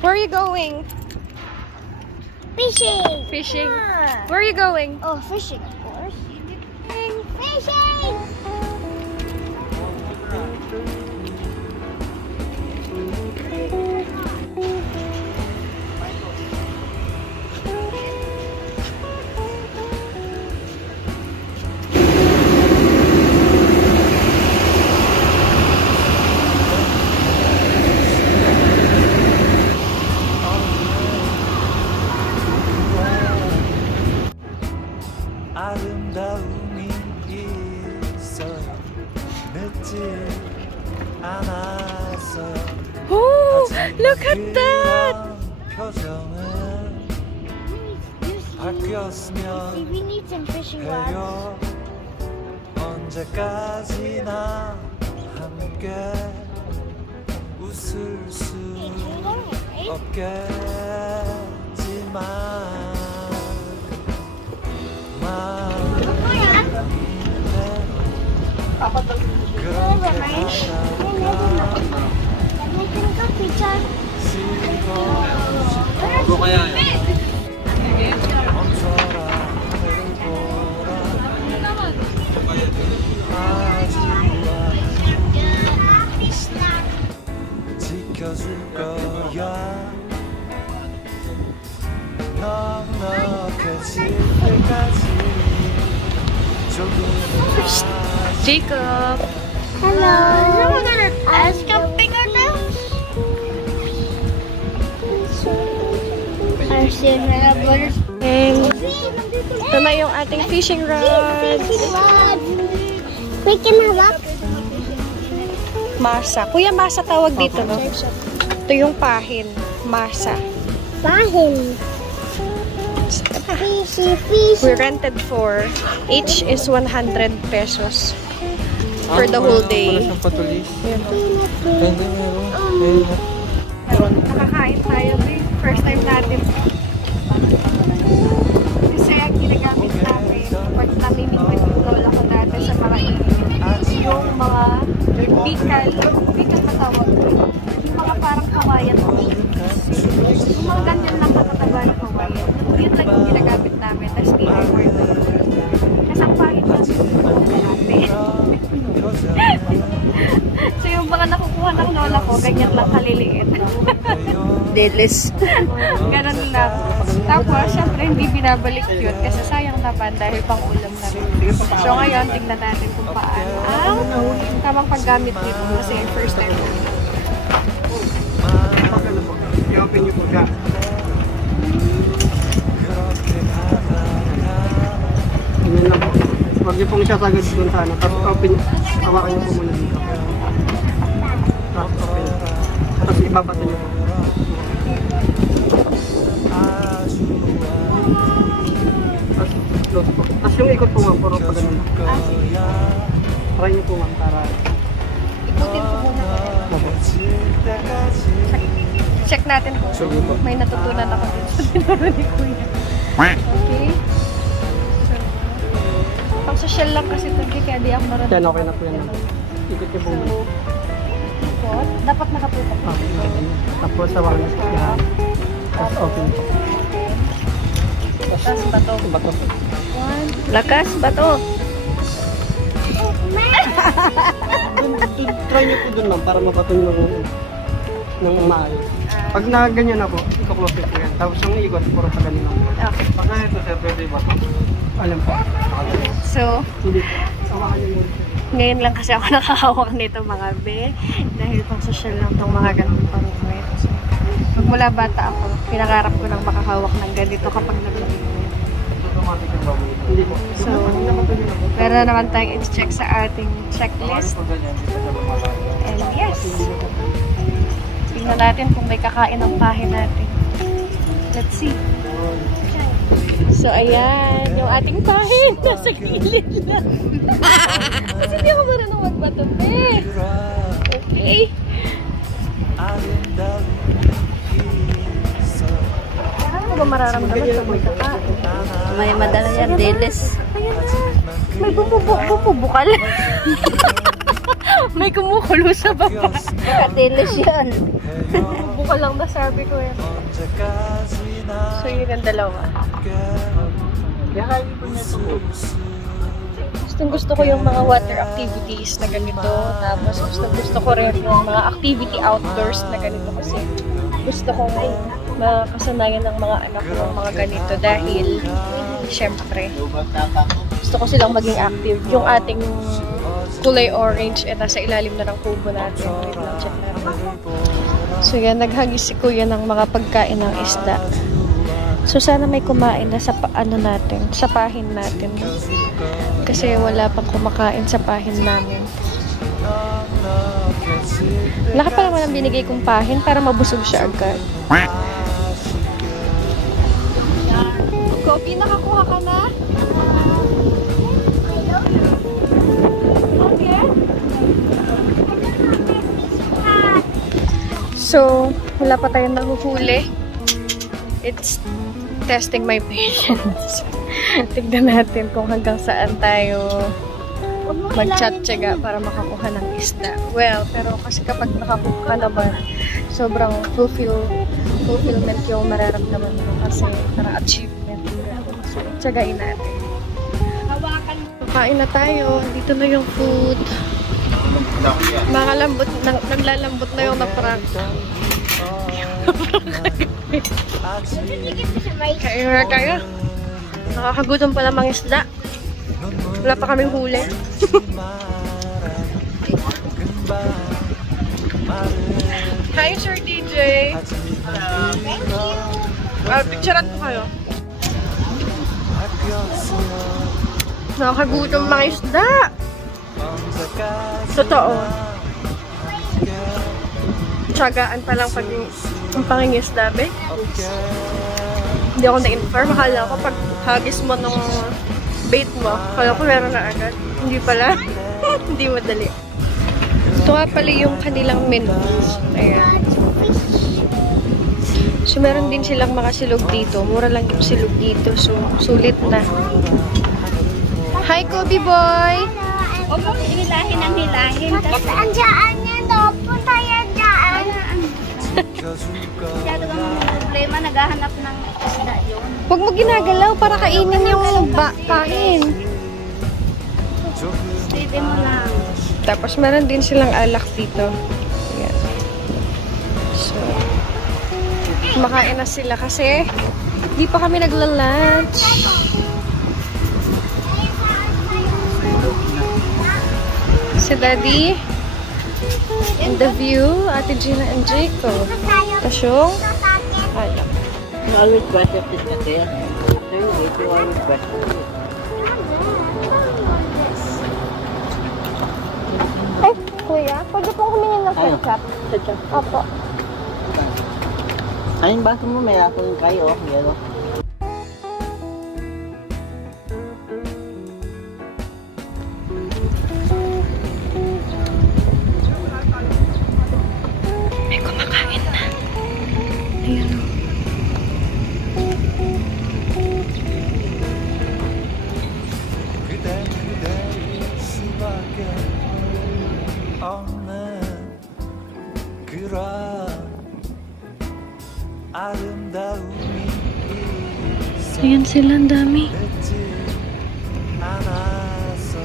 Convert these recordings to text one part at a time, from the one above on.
Where are you going? Fishing. Fishing. Yeah. Where are you going? Oh, fishing, of course. Fishing. Oh, look at that! We need some fishing rods. 언제까지나 함께 웃을 수 없겠지만 지켜줄 거야 넉넉해질 때까지 Jacob. Hello. Someone gonna ask a bigger nose? I see a butter. Ito na yung ating fishing rods. We can have up. Masa. Kuya, masa tawag dito, no? Ito yung pahin. Masa. Pahin. Fishy, fishy. We rented for each is 100 pesos for the whole day. Yan. Nakakain tayo, eh. First time natin. Kasi ang ginagamit namin pag namimigwit yung lola ko dati sa mga yung mga bikal na tawag. Yung mga parang kawayan. Yung mga ganyan lang katataba ng kawayan. Yun lang yung ginagamit namin. Tapos pinag-work. Kasi ang pahit lang natin. So yung mga nakukuha ng lola ko, ganyan lang kaliliit. Deadless. Ganun lang. Tapos, syempre, hindi binabalik yun kasi sayang naman dahil pang ulam na rin. So ngayon, tingnan natin kung paano ang tamang paggamit nito kasi first time na. I-open niyo po siya. Ganyan lang po. Huwag niyo pong siya sagad dun sa ano. Tapos open, hawakan niyo po muna dito. Tapos open. Tapos ibabato niyo po. Tapos close po. Tapos yung ikot po ma'am, puro pa ganun. Try niyo po ma'am para... Ikutin ko muna. Check natin kung may natutunan ako din sa tinuro ni Kuya. Okay. So, pang social lang kasi ito, kaya di ako marunong. Yan, okay na po yan. Ikot niyo po muna. Ikot? Dapat nakaputok. Tapos hawakan niyo po yan. Tapos open po. Lakas, bato. Bato po. Lakas, bato. Try niyo po dun ma'am para mabato niyo ng maayos. Pag na ganyan na po, i-close it po yan. Tapos yung ikot, puro pa ganun lang po. Okay. Pag na ito sir, pwede ba? Alam po. So, Hindi po. Hawakan niyo muna. ngayon lang kasi ako nakahawak nito mga be. Dahil pang social lang itong mga ganun pang-wet. So, magmula bata ako, pinakarap ko nang makahawak ng ganito kapag nabibigyan. Hindi po. So, meron naman tayong i-check sa ating checklist. And yes, tingnan natin kung may kakain ang pahin natin. Let's see. So, ayan, yung ating pahin nasa gilid lang. Kasi hindi ako marunong magbato, eh. Okay. Ano ba mararamdaman sa may kakain? May madala yan, deles. Ayan na. May bubukal. May kumukulo sa baba. Deles yan. ko lang nasabi ko eh. So, yun ang dalawa. Gusto ko yung mga water activities na ganito. Tapos, gusto ko rin yung mga activity outdoors na ganito kasi gusto ko makasanayan ng mga anak ko ng mga ganito dahil syempre gusto ko silang maging active. Yung ating kulay orange nasa ilalim na ng kubo natin. Wait lang, check natin. So yan, naghagis si Kuya ng mga pagkain ng isda. So sana may kumain na sa natin, sa pahin natin. Kasi wala pang kumakain sa pahin namin. Laki pa naman ang binigay kong pahin para mabusog siya agad. Kopi, nakakuha ka na? Okay. So, wala pa tayong nahuhuli. It's testing my patience. Tignan natin kung hanggang saan tayo mag-chat-tsaga para makakuha ng isda. Well, pero kasi kapag nakakuha ka naman, sobrang fulfillment yung mararamdaman mo kasi parang achievement. So, tsagain natin. Kain na tayo. Dito na yung food. Naglalambot na yung naprak. Kain na tayo. Nakakagutom pala mga isda. Wala pa kaming huli. Hi, Sir DJ. Thank you. Picturean ko kayo. Nakakagutom mga isda. Totoo. Tsagaan pa lang pag ang pangingisda, be. Hindi ako na-infer. Makala ko pag hagis mo nung bait mo, kala ko meron na agad. Hindi pala. Hindi madali. Ito nga pala yung kanilang menu. Ayan. So, meron din silang mga silog dito. Mura lang yung silog dito. So, sulit na. Hi, Kobe boy! Huwag mong hilahin ang hilahin. Bakit andyan yan daw? Punta yan dyan. Masyado kang problema. Naghahanap ng isda yun. Huwag mo ginagalaw para kainin yung pahin. Steady mo lang. Tapos meron din silang alak dito. Ayan. So, kumakain na sila kasi di pa kami nagla-lunch. Si Daddy and the view, Ate Gina and Jacob. Tapos yung alak. You always brush your teeth kasi. You always brush your teeth. Ay, Kuya, pwede pong humingi ng ketchup. Ketchup. Opo. Ayun, baso mo, may laso yung kayo, yellow. May kumakain na. Ayan o. 그댈 수밖에 없는 그런 아름다움이 Ayan sila, ang dami. 있지 않았어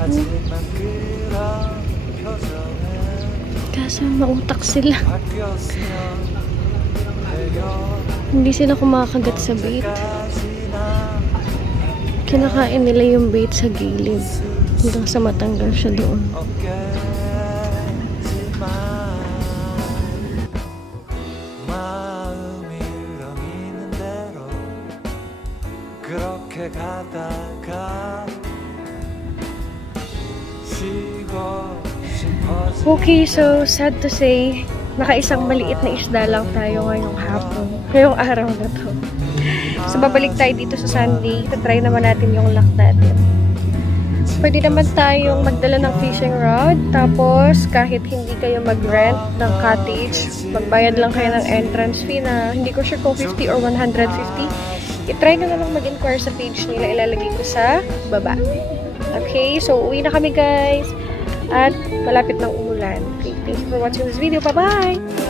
하지만 그런 표정은 Kaso mautak sila. 바뀌었으면 해요 Hindi sila kumakagat sa bait. Kinakain nila yung bait sa gilid. Hanggang sa matanggal siya doon. 없겠지만 마음이 흐렁이는 대로 그렇게 가다가 쉬고 싶어져 Okay, so sad to say, nakaisang maliit na isda lang tayo ngayong hapon. Ngayong araw na to. So, babalik tayo dito sa Sunday. Tatry naman natin yung luck natin. Pwede naman tayong magdala ng fishing rod. Tapos, kahit hindi kayo mag-rent ng cottage, magbayad lang kayo ng entrance fee na hindi ko sure kung 50 or 150. I-try nyo na lang mag-inquire sa page nila. Ilalagay ko sa baba. Okay? So, uwi na kami guys. At malapit ng umulan. Okay, thank you for watching this video. Bye-bye!